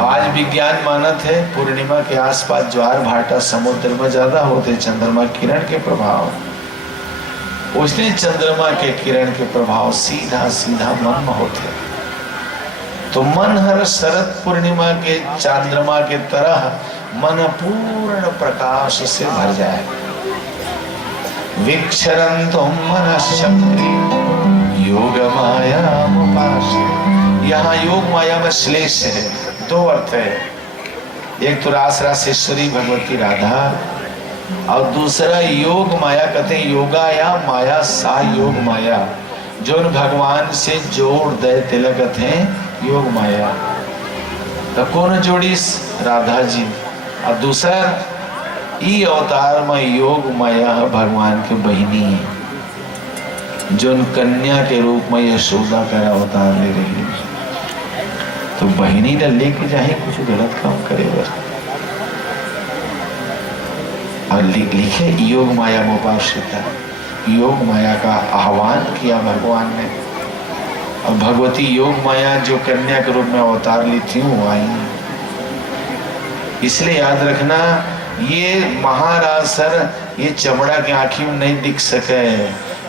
आज विज्ञान मानत है पूर्णिमा के आसपास ज्वार भाटा समुद्र में ज्यादा होते, चंद्रमा किरण के प्रभाव। उसने चंद्रमा के किरण के प्रभाव सीधा सीधा मन में होते, तो मन हर शरद पूर्णिमा के चंद्रमा के तरह मन पूर्ण प्रकाश से भर जाए। विक्षरन्तुम मनश्चक्रे योग माया मुपाश्य। यहाँ योग माया में श्लेष है, दो अर्थ है। एक तो रास रासेश्वरी भगवती राधा, और दूसरा योग माया, कहते हैं योगा या माया सा योग माया, जो भगवान से जोड़ दे तिलक कहते हैं योग माया। तो कौन जोड़ी? राधा जी। और दूसरा ई अवतार में योग माया भगवान की बहिनी है, जो कन्या के रूप में यशोदा का अवतार ले रही है। तो बहिनी ने लेके जाए कुछ गलत काम करे बस। और लिखे योग माया मोपाश्रिता, योग माया का आह्वान किया भगवान ने। और भगवती योग माया जो कन्या के रूप में अवतार ली थी वो आई। इसलिए याद रखना, ये महारासर ये चमड़ा के आँखी में नहीं दिख सके।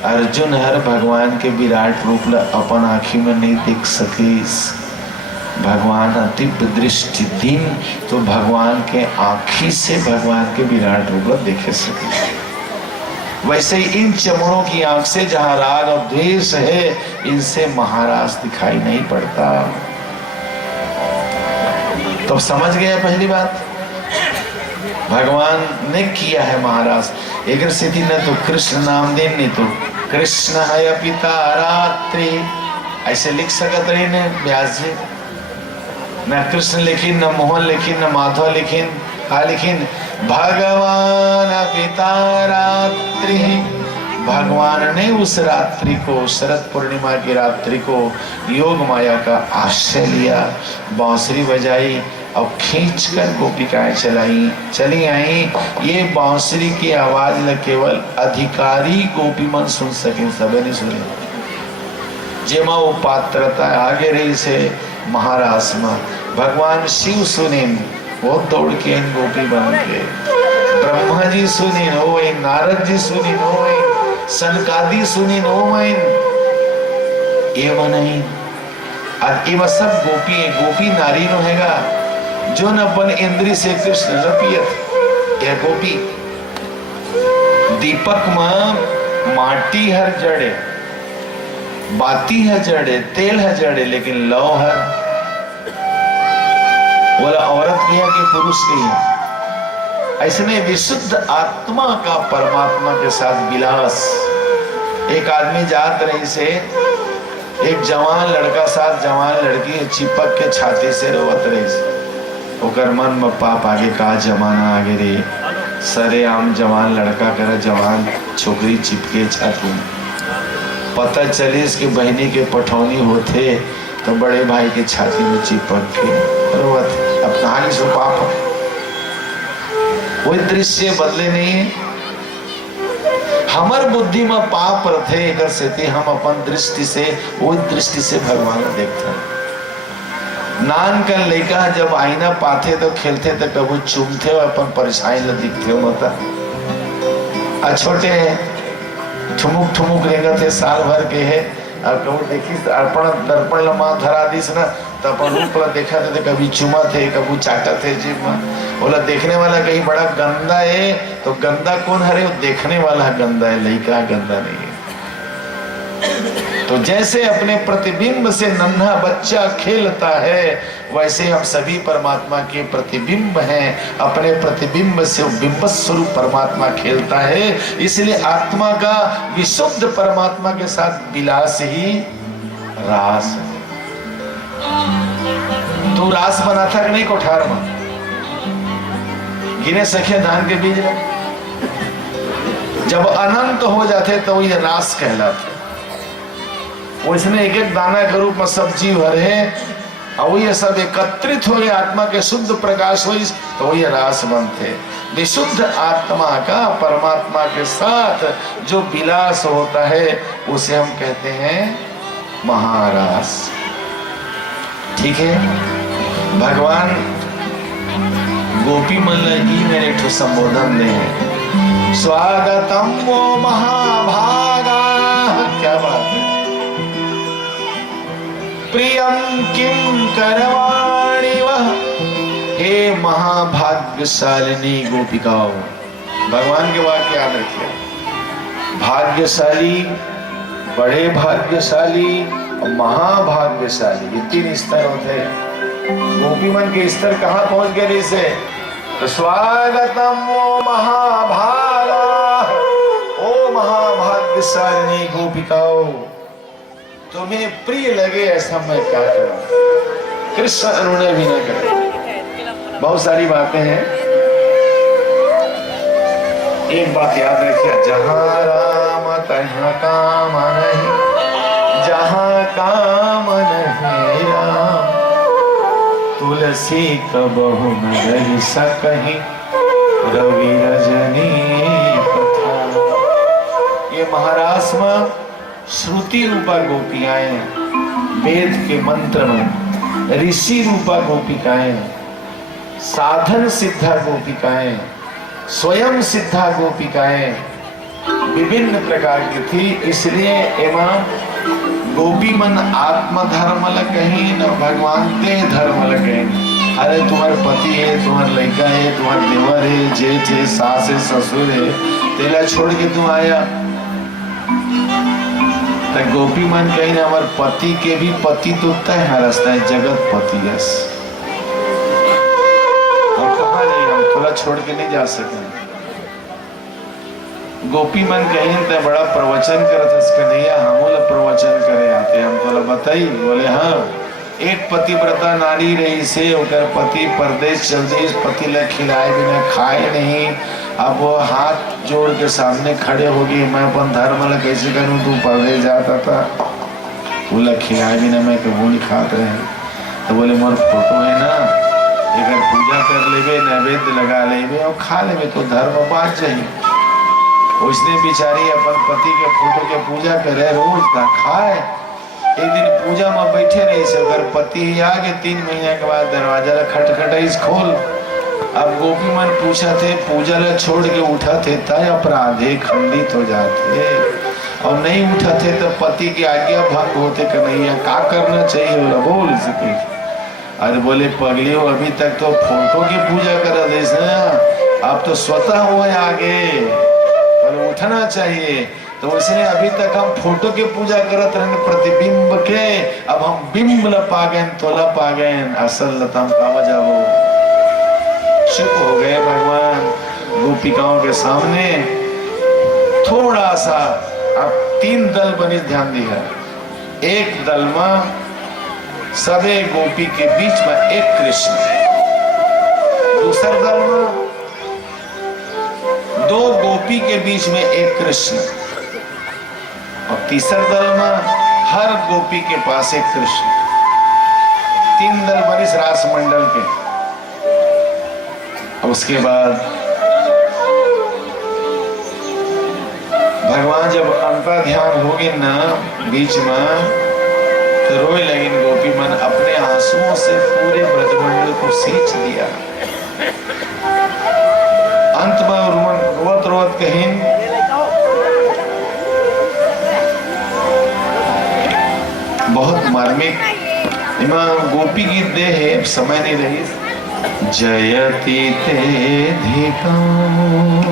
अर्जुन हर भगवान के विराट रूप अपन आँखी में नहीं दिख सके। भगवान दिव्य दृष्टि दिन तो भगवान के आँखी से भगवान के विराट रूप देखे सके। वैसे ही इन चमड़ों की आंख से जहाँ राग और द्वेष है, इनसे महाराज दिखाई नहीं पड़ता। तो समझ गए पहली बात, भगवान ने किया है महाराज। एक स्थिति न तो कृष्ण नाम देन, नहीं तो कृष्ण है पिता रात्रि, ऐसे लिख सकत रही ने व्यास जी। न कृष्ण लिखिन, न मोहन लिखिन, न माधव लिखिन, का लिखिन भगवान पिता रात्रि। भगवान ने उस रात्रि को, शरद पूर्णिमा की रात्रि को योग माया का आश्रय लिया, बांसुरी बजाई और खींचकर गोपिकाएं चली आई। ये बांसुरी की आवाज न केवल अधिकारी गोपी मन सुन सके, सब नहीं सुने। जेमा वो पात्रता आगे रही से महाराज में भगवान शिव सुने, वो दौड़ के इन गोपी बन के, ब्रह्मा जी सुनी हो, नारद जी सुनी हो, सनकादि सुनी हो, ये नहीं। और ये सब गोपी है, गोपी नारी नो हैगा जो न अपन इंद्री से कृष्ण रपियत। यह गोपी दीपक में माटी हर जड़े, बाती है जड़े, तेल है जड़े, लेकिन लौ है बोला औरत की है कि पुरुष की है। ऐसने विशुद्ध आत्मा का परमात्मा के साथ विलास। एक आदमी जात रही से एक जवान लड़का साथ जवान लड़की चिपक के छाती से रोवत रही से। ओकर मन में पाप आगे का जमाना आगे रे, सरे आम जवान लड़का करे जवान छोकरी चिपके छाती। पता चली इसकी बहनी के पठौनी होते तो बड़े भाई के छाती में चिपक के रोवत। अब कहानी सो पाप, कोई दृश्य बदले नहीं है। हमार बुद्धि में पाप रथे एक से हम अपन दृष्टि से, वो दृष्टि से भगवान देखते हैं। नान का लड़का जब आईना पाथे तो खेलते तो कभी चूमते हो, अपन परेशानी ल दिखते हो मता। आ छोटे ठुमुक ठुमुक रहेगा थे साल भर के है, और कभी देखी अर्पण दर्पण लमा धरा दिस ना, तो अपन रूप देखा थे, कभी चुमा थे, कभी चाटा थे जीव में। बोला देखने वाला कहीं बड़ा गंदा है, तो गंदा कौन है? वो देखने वाला गंदा है, लड़का गंदा नहीं है। तो जैसे अपने प्रतिबिंब से नन्हा बच्चा खेलता है, वैसे हम सभी परमात्मा के प्रतिबिंब हैं। अपने प्रतिबिंब से बिंब स्वरूप परमात्मा खेलता है। इसलिए आत्मा का विशुद्ध परमात्मा के साथ विलास ही रास है। तू रास बना था कि नहीं कोठार में? गिने सखिया धान के बीज में जब अनंत हो जाते तो ये रास कहलाते। वो इसमें एक एक दाना के रूप में सब जीव भरे, और ये सब एकत्रित हो आत्मा के शुद्ध प्रकाश हो, तो ये रास बनते। विशुद्ध आत्मा का परमात्मा के साथ जो विलास होता है उसे हम कहते हैं महारास। ठीक है। भगवान गोपी मन ही मेरे ठो संबोधन दे स्वागतम वो महाभागा। क्या बात है। प्रियम किम करवाणी वह, हे महाभाग्यशालिनी गोपिकाओं। भगवान के वाक्य याद रखिए। भाग्यशाली, बड़े भाग्यशाली और महाभाग्यशाली, ये 3 स्तर होते हैं। गोपी मन के स्तर कहाँ पहुंच गए इसे? तो स्वागतम वो महाभागा, ओ महाभाग्यशालिनी गोपिकाओं, तुम्हें प्रिय लगे ऐसा मैं क्या करूं। कृष्ण अनुनय भी न करे। बहुत सारी बातें हैं। एक बात याद रखिए, जहां राम तहाँ काम नहीं, जहां काम नहीं राम, तुलसी कबहु न रही सकहीं, रवि रजनी कथा। ये महारास में श्रुति रूपा गोपियाएं, वेद के मंत्र में ऋषि रूपा गोपिकाएं, साधन सिद्धा गोपिकाएं, स्वयं सिद्धा गोपिकाएं विभिन्न प्रकार की थी। इसलिए एवं गोपी मन आत्मधर्म कहीं न भगवान ते धर्म कहीं। अरे तुम्हारे पति है, तुम्हारे लड़का है, तुम्हारे देवर है, जेठ है, सास है, ससुर है, तेला छोड़ के तुम आया। तो गोपी मन कहीं ना हमारे पति के भी पति तो तय हरसता है, जगत पति यस। हम कहाँ जाए, हम थोड़ा छोड़ के नहीं जा सके। गोपी मन कहीं तो बड़ा प्रवचन करत कन्हैया, हम प्रवचन करे आते, हम तो बताई। बोले हाँ, एक पतिव्रता नारी रही से ओकर पति परदेश चल गई, पति ले खिलाए बिना खाए नहीं। अब वो हाथ जोड़ के सामने खड़े हो गई, मैं अपन धर्म ला कैसे करूं, तू परदेश जाता था, बोला खिलाए बिना मैं कबू नहीं खाते रहे। तो बोले मोर फोटो है ना, एक पूजा कर लेबे, नैवेद्य लगा लेबे और खा लेबे तो धर्म बाँच जाए। उसने बिचारी अपन पति के फोटो के पूजा करे, रोज ना खाए। एक दिन पूजा में बैठे रही से अगर पति आगे 3 महीने के बाद दरवाजा ला खटखटाइस खोल। अब गोपी मन पूछा थे, पूजा ला छोड़ के उठा थे तय अपराधे खंडित हो जाते, और नहीं उठा थे तो पति की आज्ञा भंग होते। कन्हैया का करना चाहिए, बोला बोल सके। अरे बोले पगली हो, अभी तक तो फोटो की पूजा करा दे, अब तो स्वतः हो आगे उठना चाहिए। तो उसने अभी तक हम फोटो के पूजा करत रहे प्रतिबिंब के, अब हम बिंब ल पा गए, तोला पा गए, असल लता पावा जाओ। चुप हो गए भगवान गोपिकाओं के सामने। थोड़ा सा अब 3 दल बने, ध्यान दिया। एक दल में सबे गोपी के बीच में एक कृष्ण, दूसर दल में 2 गोपी के बीच में एक कृष्ण, और तीसर दल में हर गोपी के पास एक कृष्ण। 3 दल बने इस रास मंडल के। उसके बाद भगवान जब अंतर ध्यान हो गए ना बीच में, तो रोए लगी गोपी मन, अपने आंसुओं से पूरे ब्रजमंडल को सींच दिया। अंत में रोवत रोवत कहीं बहुत मार्मिक गोपी गीत दे है, समय नहीं रही। जयति ते धिकाओ